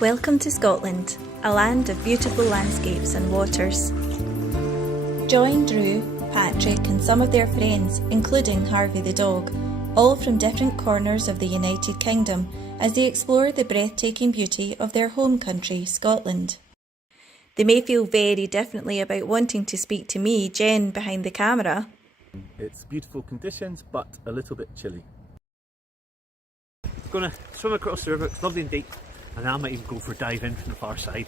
Welcome to Scotland, a land of beautiful landscapes and waters. Join Drew, Patrick and some of their friends, including Harvey the dog, all from different corners of the United Kingdom as they explore the breathtaking beauty of their home country, Scotland. They may feel very differently about wanting to speak to me, Jen, behind the camera. It's beautiful conditions, but a little bit chilly. Going to swim across the river, it's lovely and deep, and I might even go for a dive in from the far side.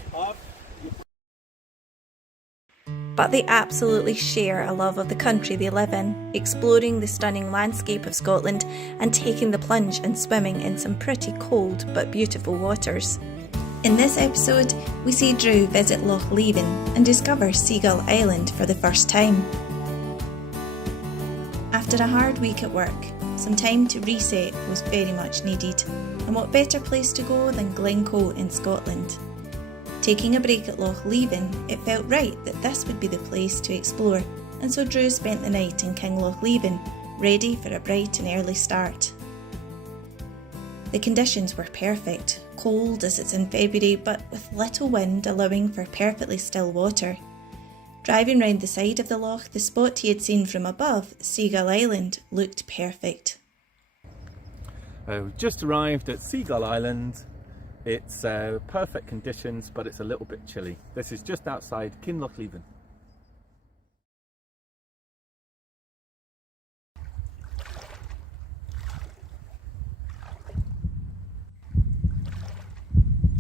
But they absolutely share a love of the country they live in, exploring the stunning landscape of Scotland and taking the plunge and swimming in some pretty cold but beautiful waters. In this episode, we see Drew visit Loch Leven and discover Seagull Island for the first time. After a hard week at work, some time to reset was very much needed, and what better place to go than Glencoe in Scotland. Taking a break at Loch Leven, it felt right that this would be the place to explore, and so Drew spent the night in King Loch Leven, ready for a bright and early start. The conditions were perfect, cold as it's in February but with little wind allowing for perfectly still water. Driving round the side of the loch, the spot he had seen from above, Seagull Island, looked perfect. We've just arrived at Seagull Island. It's perfect conditions, but it's a little bit chilly. This is just outside Loch Leven.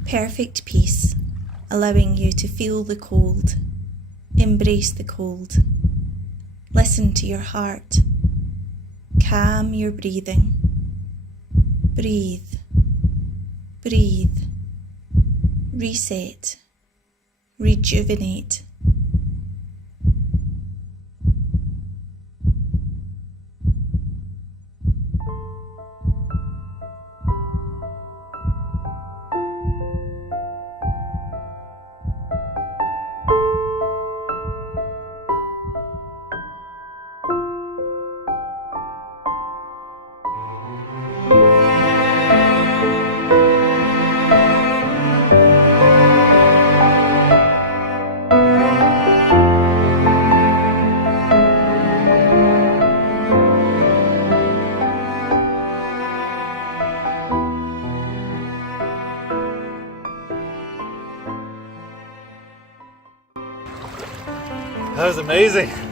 Perfect peace, allowing you to feel the cold, embrace the cold, listen to your heart, calm your breathing, breathe, breathe, reset, rejuvenate. That was amazing.